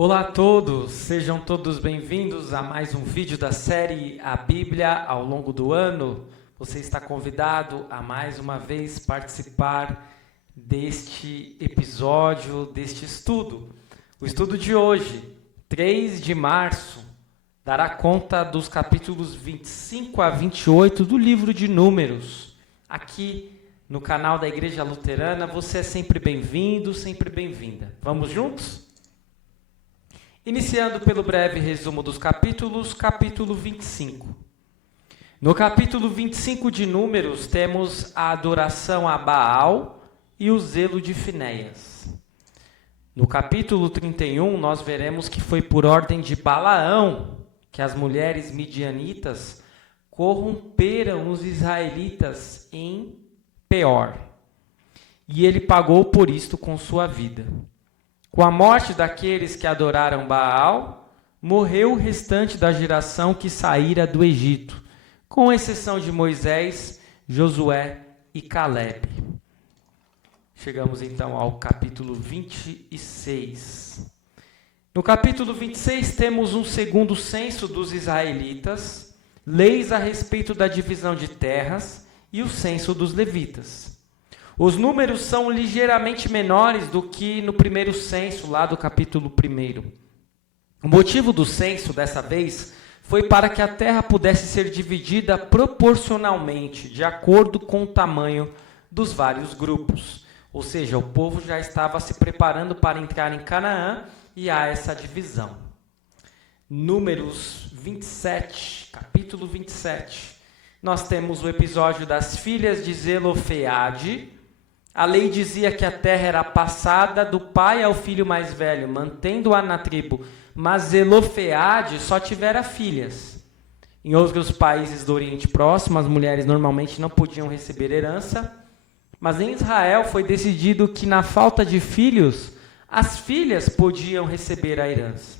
Olá a todos, sejam todos bem-vindos a mais um vídeo da série A Bíblia ao longo do ano. Você está convidado a mais uma vez participar deste episódio, deste estudo. O estudo de hoje, 3 de março, dará conta dos capítulos 25 a 28 do livro de Números. Aqui no canal da Igreja Luterana, você é sempre bem-vindo, sempre bem-vinda. Vamos juntos? Iniciando pelo breve resumo dos capítulos, capítulo 25. No capítulo 25 de Números, temos a adoração a Baal e o zelo de Finéias. No capítulo 31, nós veremos que foi por ordem de Balaão que as mulheres midianitas corromperam os israelitas em Peor. E ele pagou por isto com sua vida. Com a morte daqueles que adoraram Baal, morreu o restante da geração que saíra do Egito, com exceção de Moisés, Josué e Calebe. Chegamos então ao capítulo 26. No capítulo 26 temos um segundo censo dos israelitas, leis a respeito da divisão de terras e o censo dos levitas. Os números são ligeiramente menores do que no primeiro censo, lá do capítulo 1. O motivo do censo, dessa vez, foi para que a terra pudesse ser dividida proporcionalmente, de acordo com o tamanho dos vários grupos. Ou seja, o povo já estava se preparando para entrar em Canaã e há essa divisão. Números 27, capítulo 27. Nós temos o episódio das filhas de Zelofeade. A lei dizia que a terra era passada do pai ao filho mais velho, mantendo-a na tribo. Mas Zelofeade só tivera filhas. Em outros países do Oriente Próximo, as mulheres normalmente não podiam receber herança. Mas em Israel foi decidido que, na falta de filhos, as filhas podiam receber a herança.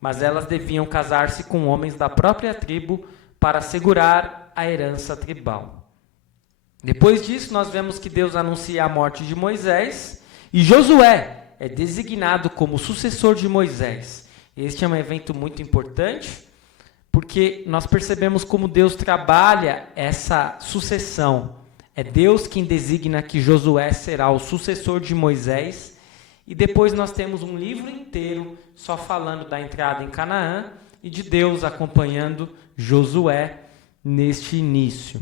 Mas elas deviam casar-se com homens da própria tribo para assegurar a herança tribal. Depois disso, nós vemos que Deus anuncia a morte de Moisés e Josué é designado como sucessor de Moisés. Este é um evento muito importante, porque nós percebemos como Deus trabalha essa sucessão. É Deus quem designa que Josué será o sucessor de Moisés, e depois nós temos um livro inteiro só falando da entrada em Canaã e de Deus acompanhando Josué neste início.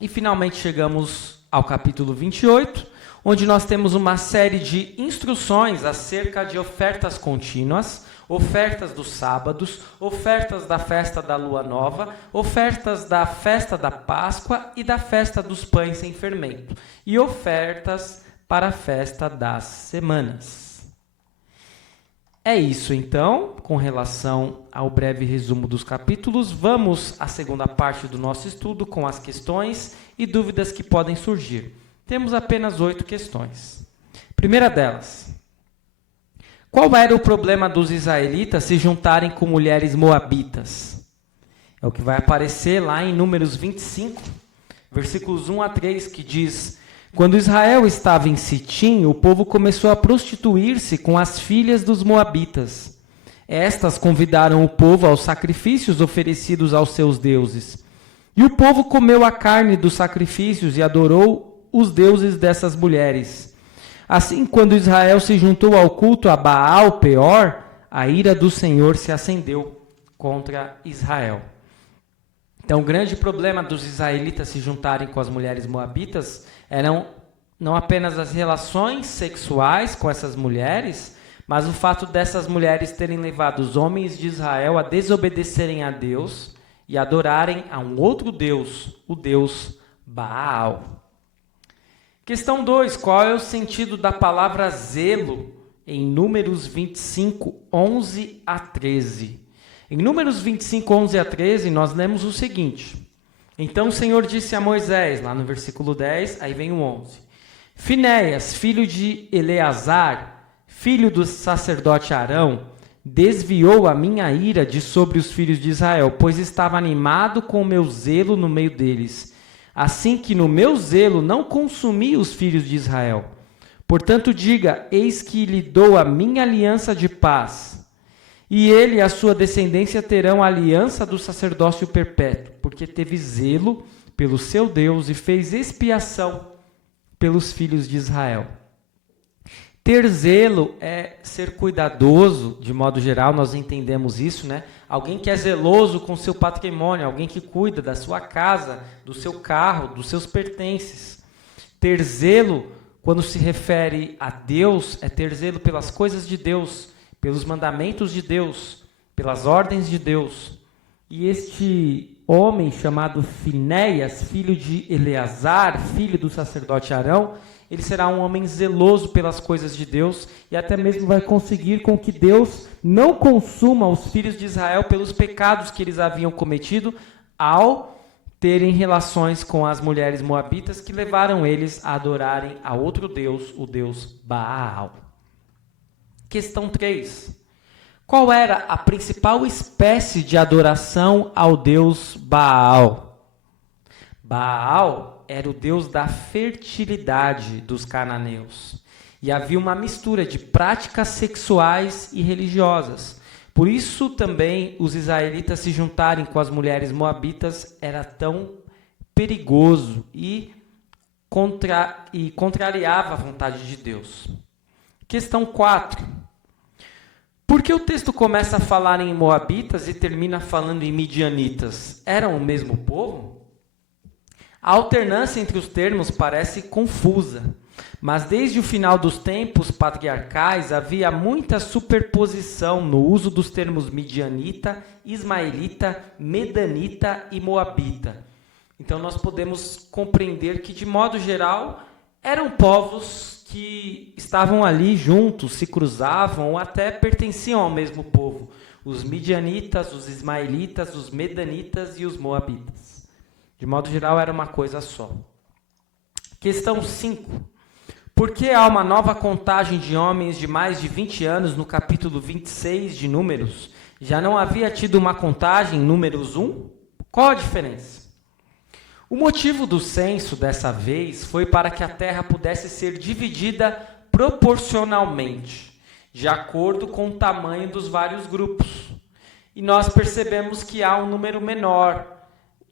E finalmente chegamos ao capítulo 28, onde nós temos uma série de instruções acerca de ofertas contínuas, ofertas dos sábados, ofertas da festa da lua nova, ofertas da festa da Páscoa e da festa dos pães sem fermento, e ofertas para a festa das semanas. É isso então, com relação ao breve resumo dos capítulos. Vamos à segunda parte do nosso estudo com as questões e dúvidas que podem surgir. Temos apenas 8 questões. Primeira delas: qual era o problema dos israelitas se juntarem com mulheres moabitas? É o que vai aparecer lá em Números 25, versículos 1 a 3, que diz: quando Israel estava em Sitim, o povo começou a prostituir-se com as filhas dos moabitas. Estas convidaram o povo aos sacrifícios oferecidos aos seus deuses. E o povo comeu a carne dos sacrifícios e adorou os deuses dessas mulheres. Assim, quando Israel se juntou ao culto a Baal Peor, a ira do Senhor se acendeu contra Israel. Então, o grande problema dos israelitas se juntarem com as mulheres moabitas eram não apenas as relações sexuais com essas mulheres, mas o fato dessas mulheres terem levado os homens de Israel a desobedecerem a Deus e adorarem a um outro Deus, o Deus Baal. Questão 2. Qual é o sentido da palavra zelo em Números 25, 11 a 13? Em Números 25, 11 a 13, nós lemos o seguinte: então o Senhor disse a Moisés, lá no versículo 10, aí vem o 11. Finéias, filho de Eleazar, filho do sacerdote Arão, desviou a minha ira de sobre os filhos de Israel, pois estava animado com o meu zelo no meio deles. Assim que no meu zelo não consumi os filhos de Israel. Portanto, diga: eis que lhe dou a minha aliança de paz. E ele e a sua descendência terão a aliança do sacerdócio perpétuo, porque teve zelo pelo seu Deus e fez expiação pelos filhos de Israel. Ter zelo é ser cuidadoso, de modo geral, nós entendemos isso, né? Alguém que é zeloso com seu patrimônio, alguém que cuida da sua casa, do seu carro, dos seus pertences. Ter zelo, quando se refere a Deus, é ter zelo pelas coisas de Deus, pelos mandamentos de Deus, pelas ordens de Deus. E este homem chamado Finéias, filho de Eleazar, filho do sacerdote Arão, ele será um homem zeloso pelas coisas de Deus e até mesmo vai conseguir com que Deus não consuma os filhos de Israel pelos pecados que eles haviam cometido ao terem relações com as mulheres moabitas que levaram eles a adorarem a outro Deus, o Deus Baal. Questão 3. Qual era a principal espécie de adoração ao Deus Baal? Baal era o deus da fertilidade dos cananeus. E havia uma mistura de práticas sexuais e religiosas. Por isso também os israelitas se juntarem com as mulheres moabitas era tão perigoso e contrariava a vontade de Deus. Questão 4. Por que o texto começa a falar em moabitas e termina falando em midianitas? Eram o mesmo povo? A alternância entre os termos parece confusa, mas desde o final dos tempos patriarcais havia muita superposição no uso dos termos midianita, ismaelita, medanita e moabita. Então nós podemos compreender que, de modo geral, eram povos que estavam ali juntos, se cruzavam ou até pertenciam ao mesmo povo. Os midianitas, os ismaelitas, os medanitas e os moabitas. De modo geral, era uma coisa só. Questão 5. Por que há uma nova contagem de homens de mais de 20 anos no capítulo 26 de Números? Já não havia tido uma contagem em Números 1? Qual a diferença? O motivo do censo dessa vez foi para que a terra pudesse ser dividida proporcionalmente, de acordo com o tamanho dos vários grupos. E nós percebemos que há um número menor.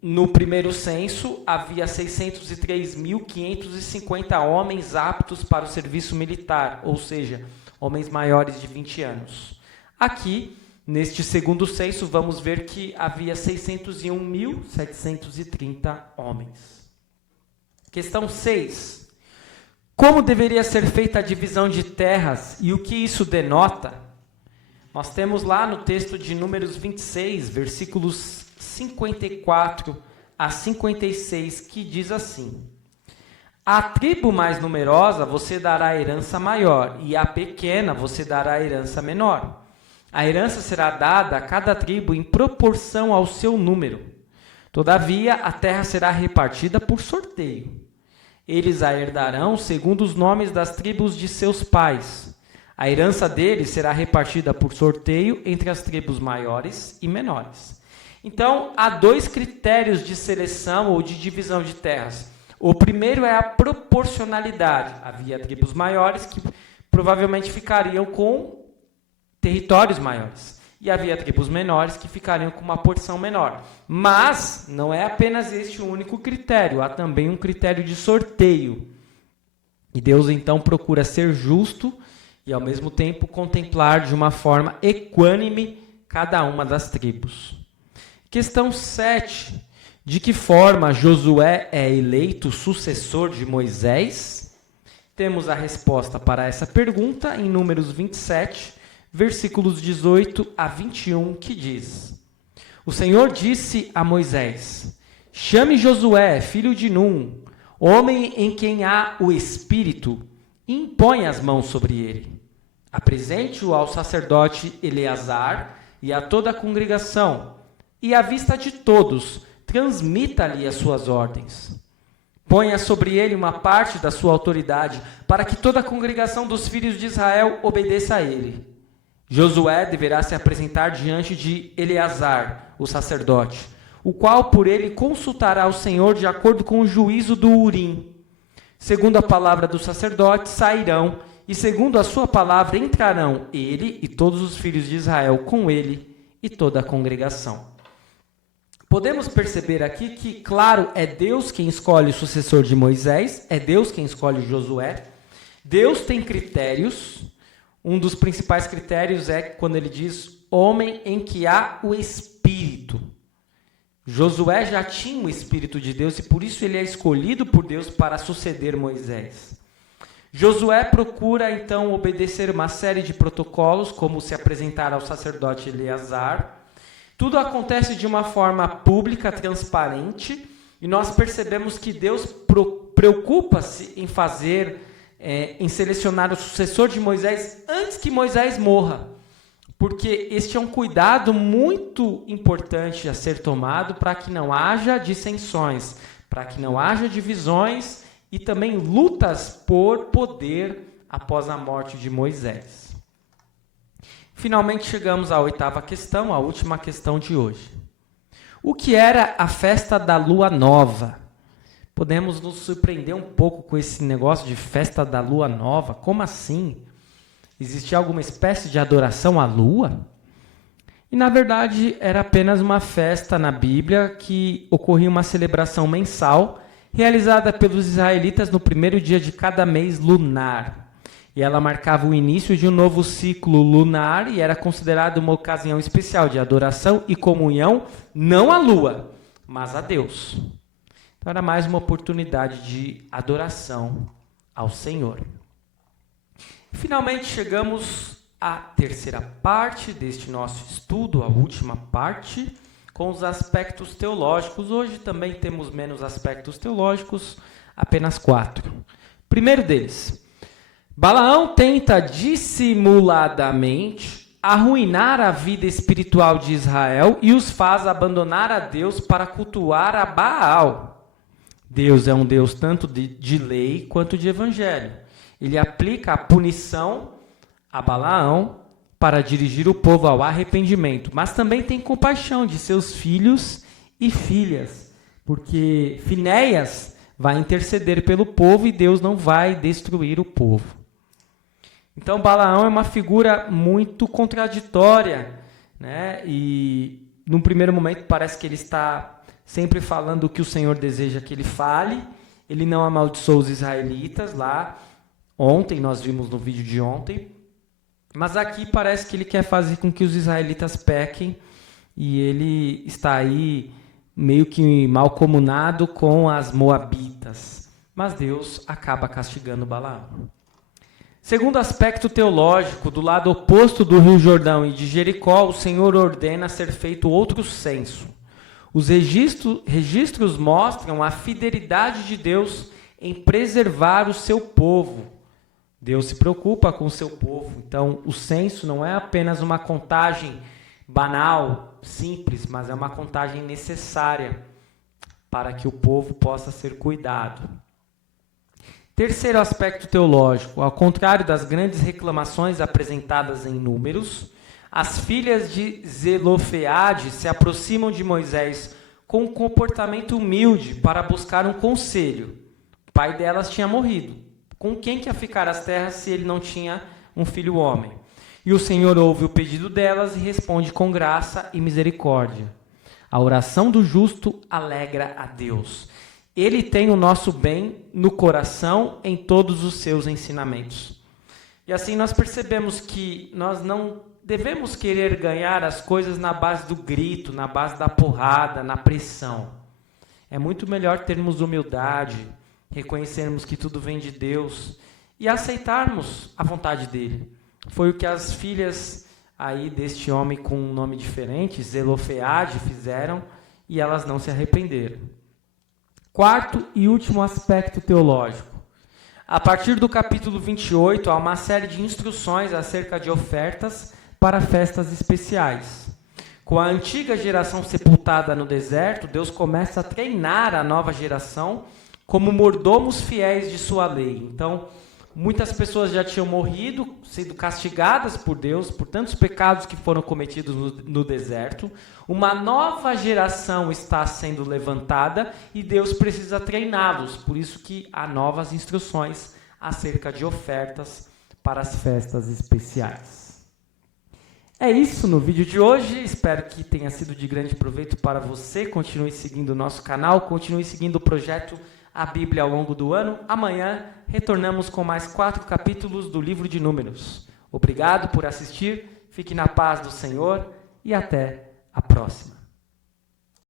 No primeiro censo, havia 603.550 homens aptos para o serviço militar, ou seja, homens maiores de 20 anos. Aqui, neste segundo censo, vamos ver que havia 601.730 homens. Questão 6. Como deveria ser feita a divisão de terras e o que isso denota? Nós temos lá no texto de Números 26, versículos 54 a 56, que diz assim: à tribo mais numerosa você dará a herança maior, e à pequena você dará a herança menor. A herança será dada a cada tribo em proporção ao seu número. Todavia, a terra será repartida por sorteio. Eles a herdarão segundo os nomes das tribos de seus pais. A herança deles será repartida por sorteio entre as tribos maiores e menores. Então, há dois critérios de seleção ou de divisão de terras. O primeiro é a proporcionalidade. Havia tribos maiores que provavelmente ficariam com territórios maiores. E havia tribos menores que ficariam com uma porção menor. Mas não é apenas este o único critério. Há também um critério de sorteio. E Deus então procura ser justo e ao mesmo tempo contemplar de uma forma equânime cada uma das tribos. Questão 7. De que forma Josué é eleito sucessor de Moisés? Temos a resposta para essa pergunta em Números 27, versículos 18 a 21, que diz: o Senhor disse a Moisés: chame Josué, filho de Num, homem em quem há o Espírito, e impõe as mãos sobre ele. Apresente-o ao sacerdote Eleazar e a toda a congregação, e à vista de todos, transmita-lhe as suas ordens. Ponha sobre ele uma parte da sua autoridade, para que toda a congregação dos filhos de Israel obedeça a ele. Josué deverá se apresentar diante de Eleazar, o sacerdote, o qual por ele consultará o Senhor de acordo com o juízo do Urim. Segundo a palavra do sacerdote, sairão, e segundo a sua palavra entrarão ele e todos os filhos de Israel com ele e toda a congregação. Podemos perceber aqui que, claro, é Deus quem escolhe o sucessor de Moisés, é Deus quem escolhe Josué. Deus tem critérios. Um dos principais critérios é quando ele diz homem em que há o Espírito. Josué já tinha o Espírito de Deus e por isso ele é escolhido por Deus para suceder Moisés. Josué procura então obedecer uma série de protocolos, como se apresentar ao sacerdote Eleazar. Tudo acontece de uma forma pública, transparente, e nós percebemos que Deus preocupa-se em em selecionar o sucessor de Moisés antes que Moisés morra, porque este é um cuidado muito importante a ser tomado para que não haja dissensões, para que não haja divisões e também lutas por poder após a morte de Moisés. Finalmente chegamos à 8ª questão, a última questão de hoje. O que era a festa da lua nova? Podemos nos surpreender um pouco com esse negócio de festa da lua nova. Como assim? Existia alguma espécie de adoração à lua? E na verdade era apenas uma festa na Bíblia que ocorria uma celebração mensal realizada pelos israelitas no primeiro dia de cada mês lunar. E ela marcava o início de um novo ciclo lunar e era considerada uma ocasião especial de adoração e comunhão, não à lua, mas a Deus. Então era mais uma oportunidade de adoração ao Senhor. Finalmente chegamos à terceira parte deste nosso estudo, a última parte, com os aspectos teológicos. Hoje também temos menos aspectos teológicos, apenas 4. Primeiro deles, Balaão tenta dissimuladamente arruinar a vida espiritual de Israel e os faz abandonar a Deus para cultuar a Baal. Deus é um Deus tanto de lei quanto de evangelho. Ele aplica a punição a Balaão para dirigir o povo ao arrependimento, mas também tem compaixão de seus filhos e filhas, porque Finéias vai interceder pelo povo e Deus não vai destruir o povo. Então, Balaão é uma figura muito contraditória, né? E, num primeiro momento, parece que ele está sempre falando o que o Senhor deseja que ele fale. Ele não amaldiçoou os israelitas lá. Ontem, nós vimos no vídeo de ontem. Mas aqui parece que ele quer fazer com que os israelitas pequem. E ele está aí meio que malcomunado com as moabitas. Mas Deus acaba castigando Balaão. Segundo aspecto teológico, do lado oposto do Rio Jordão e de Jericó, o Senhor ordena ser feito outro censo. Os registros mostram a fidelidade de Deus em preservar o seu povo. Deus se preocupa com o seu povo. Então, o censo não é apenas uma contagem banal, simples, mas é uma contagem necessária para que o povo possa ser cuidado. Terceiro aspecto teológico, ao contrário das grandes reclamações apresentadas em Números, as filhas de Zelofeade se aproximam de Moisés com um comportamento humilde para buscar um conselho. O pai delas tinha morrido. Com quem que ia ficar as terras se ele não tinha um filho homem? E o Senhor ouve o pedido delas e responde com graça e misericórdia. A oração do justo alegra a Deus. Ele tem o nosso bem no coração em todos os seus ensinamentos. E assim nós percebemos que nós não devemos querer ganhar as coisas na base do grito, na base da porrada, na pressão. É muito melhor termos humildade, reconhecermos que tudo vem de Deus e aceitarmos a vontade dele. Foi o que as filhas aí deste homem com um nome diferente, Zelofeade, fizeram e elas não se arrependeram. Quarto e último aspecto teológico. A partir do capítulo 28, há uma série de instruções acerca de ofertas para festas especiais. Com a antiga geração sepultada no deserto, Deus começa a treinar a nova geração como mordomos fiéis de sua lei. Então, Muitas pessoas já tinham morrido, sendo castigadas por Deus, por tantos pecados que foram cometidos no deserto. Uma nova geração está sendo levantada e Deus precisa treiná-los. Por isso que há novas instruções acerca de ofertas para as festas especiais. É isso no vídeo de hoje. Espero que tenha sido de grande proveito para você. Continue seguindo o nosso canal, continue seguindo o projeto A Bíblia ao longo do ano. Amanhã retornamos com mais 4 capítulos do livro de Números. Obrigado por assistir, fique na paz do Senhor e até a próxima.